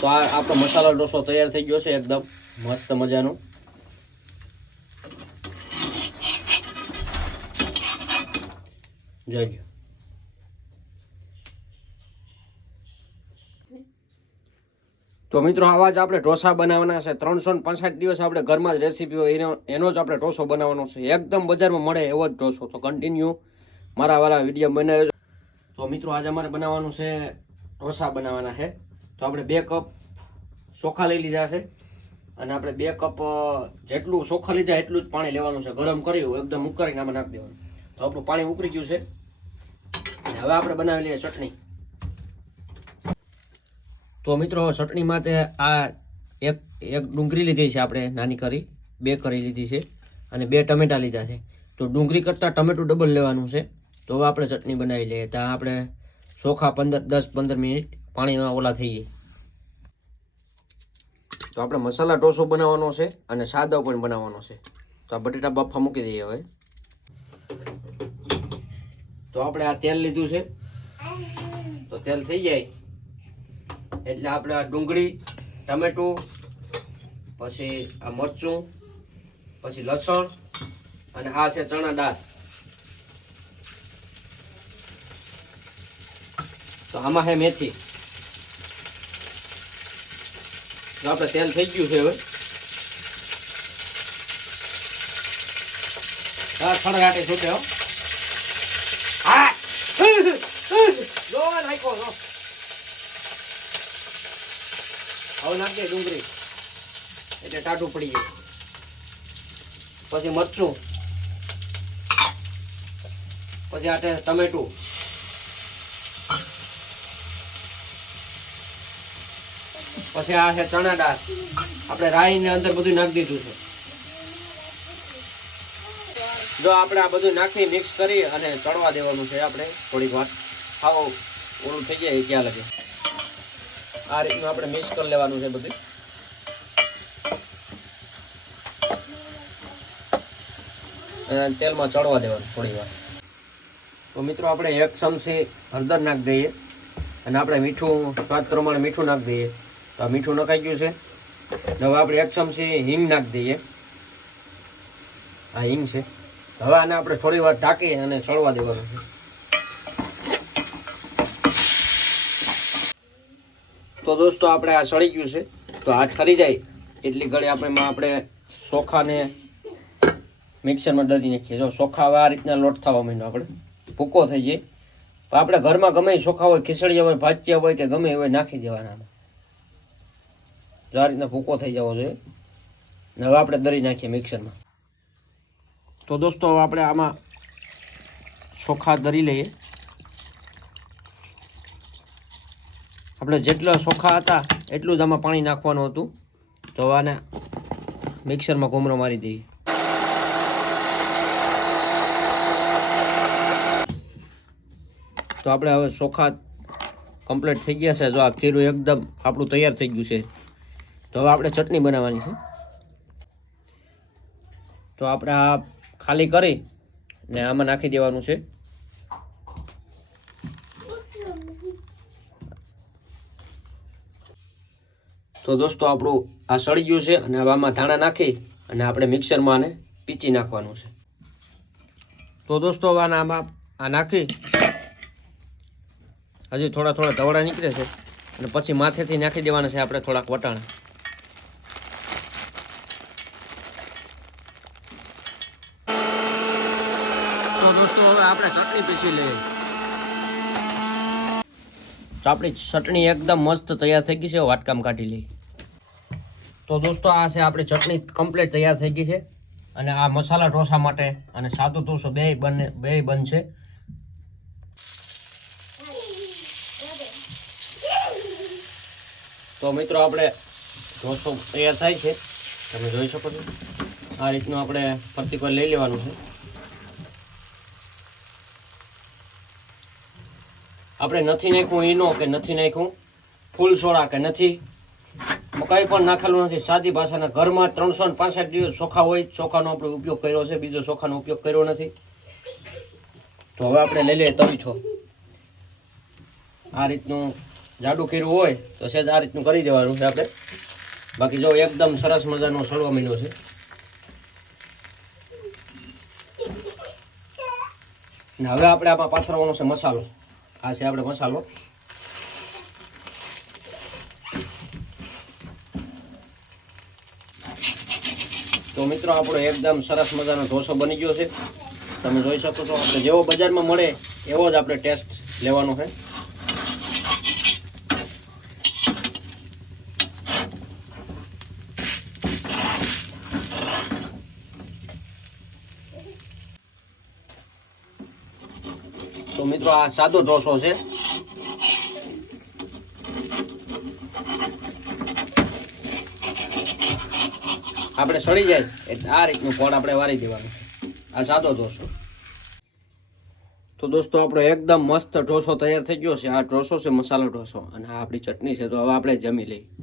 તો આ આપણો મસાલા ઢોસો તૈયાર થઈ ગયો છે, એકદમ મસ્ત મજાનો. જોઈ લો. તો મિત્રો આવા જ આપણે ઢોસા બનાવવાના છે. 365 દિવસ આપણે ઘરમાં જ રેસીપી હોય એનો જ આપણે ઢોસો બનાવવાનો છે. એકદમ બજારમાં મળે એવો જ ઢોસો. તો કન્ટિન્યુ મારા વાળા વિડીયો બનાવ્યો. તો મિત્રો આજે અમારે બનાવવાનું છે, ઢોસા બનાવવાના છે. તો આપણે 2 કપ ચોખા લઈ લીધા છે અને આપણે 2 કપ જેટલું ચોખા લીધા એટલું જ પાણી લેવાનું છે. ગરમ કર્યું એકદમ ઉકળીને આમાં નાખી દેવાનું. તો આપણું પાણી ઉકળી ગયું છે. હવે આપણે બનાવી લઈએ ચટણી. તો મિત્રો ચટણી માટે આ એક ડુંગળી લીધી છે આપણે નાની કરી, 2 કરી લીધી છે અને 2 ટમેટા લીધા છે. તો ડુંગળી કરતાં ટમેટું ડબલ લેવાનું છે. તો હવે આપણે ચટણી બનાવી લઈએ. ત્યાં આપણે ચોખા 10-15 મિનિટ પાણીમાં ઓલા થઈ જાય. તો આપણે મસાલા ઢોસો બનાવવાનો છે અને સાદો પણ બનાવવાનો છે. તો આ બટેટા બફા મૂકી દઈએ હવે. તો આપણે આ તેલ લીધું છે. તો તેલ થઈ જાય એટલે આપણે આ ડુંગળી, ટમેટું, પછી આ મરચું, પછી લસણ અને આ છે ચણા દાળ. તો આમાં છે મેથી. તો આપણે તેલ થઈ ગયું છે હવે. હા ખડગાટે છૂટે હો. હા લો નાખો લો. હવે નાખ દે ડુંગળી એટલે ટાઢું પડી જાય. પછી મરચું, પછી આ ટમેટું, પછી આ છે ચણા દાળ. આપણે રાઈ ને અંદર બધું નાખી દીધું છે. જો આપણે આ બધું નાખી મિક્સ કરી અને ચડવા દેવાનું છે. આપણે થોડીક વાર ખાવ ઓળું થઈ જાય ક્યાં લગે આ રીતનું આપણે મિક્સ કરી લેવાનું છે બધું. અને તેલમાં ચડવા દેવાનું થોડી વાર. તો મિત્રો આપણે 1 ચમચી હળદર નાખી દઈએ અને આપણે મીઠું સ્વાદ પ્રમાણે મીઠું નાખી દઈએ. તો આ મીઠું નખાઈ ગયું છે. હવે આપણે 1 ચમચી હિંગ નાખી દઈએ. આ હિંગ છે. હવે આને આપણે થોડી વાર ઢાંકી અને ચડવા દેવાનું છે. તો દોસ્તો આપણે આ સળી ગયું છે. તો આ ઠરી જાય એટલી ઘડી આપણે ચોખાને મિક્સરમાં દળી નાખીએ. જો ચોખા આ રીતના લોટ થવા માંડ્યો, આપણે ભૂકો થઈ જાય. તો આપણે ઘરમાં ગમે ચોખા હોય, ખીચડિયા હોય, ભાજીયા હોય કે ગમે હોય નાખી દેવાના. જો આ રીતના ભૂકો થઈ જવો જોઈએ. હવે આપણે દળી નાખીએ મિક્સરમાં. તો દોસ્તો આપણે આમાં ચોખા દળી લઈએ. આપણે જેટલા ચોખા હતા એટલું જ આમાં પાણી નાખવાનું હતું. તો આને મિક્સરમાં ઘૂમરો મારી દઈએ. તો આપણે હવે ચોખા કમ્પ્લીટ થઈ ગયા છે. જો આ ખીરું એકદમ આપણું તૈયાર થઈ ગયું છે. તો હવે આપણે ચટણી બનાવવાની છે. તો આપણે આ ખાલી કરી ને આમાં નાખી દેવાનું છે. તો દોસ્તો આપણું આ સળી ગયું છે અને હવે આમાં ધાણા નાખી અને આપણે મિક્સરમાં આને પીચી નાખવાનું છે. તો દોસ્તો હવે આમાં આ નાખી હજી થોડા ધવડા નીકળે છે અને પછી માથેથી નાખી દેવાના છે આપણે થોડાક વટાણા. તો દોસ્તો હવે આપણે ચટણી પીસી લઈએ. તો આપણી ચટણી એકદમ મસ્ત તૈયાર થઈ ગઈ છે. વાટકામ કાઢી લઈએ. તો દોસ્તો આ છે આપણી ચટણી કમ્પ્લીટ તૈયાર થઈ ગઈ છે. અને આ મસાલા ઢોસા માટે અને સાદો ઢોસો બે બનશે. તો મિત્રો આપણે ઢોસો તૈયાર થાય છે, તમે જોઈ શકો છો. આ રીતનું આપણે ફરતી પર લઈ લેવાનું છે. આપણે નથી નાખ્યું ઈનો કે નથી નાખ્યું ફૂલ સોડા કે નથી કંઈ પણ નાખેલું નથી. સાદી ભાષાના ઘરમાં 365 દિવસ ચોખા હોય. ચોખાનો આપણે ઉપયોગ કર્યો છે, બીજો ચોખાનો ઉપયોગ કર્યો નથી. તો હવે આપણે લઈ લઈએ તવીથો. આ રીતનું જાડું ખીરું હોય તો સહેજ આ રીતનું કરી દેવાનું છે આપણે. બાકી જો એકદમ સરસ મજાનો સડવા મીંડો છે. ને હવે આપણે આમાં પાથરવાનો છે મસાલો. આ છે આપણે મસાલો. તો મિત્રો આપણો એકદમ સરસ મજાનો ઢોસો બની ગયો છે. તમે જોઈ શકો છો આપણે જેવો બજારમાં મળે એવો જ આપણે ટેસ્ટ લેવાનો છે. તો મિત્રો આ સાદો ઢોસો છે. આપણે સળી જાય એટલે આ રીતનું ફળ આપણે વારી દેવાનું. આ સાદો ઢોસો. તો દોસ્તો આપણો એકદમ મસ્ત ઢોસો તૈયાર થઈ ગયો છે. આ ઢોસો છે મસાલા ઢોસો અને આ આપણી ચટણી છે. તો હવે આપણે જમી લઈએ.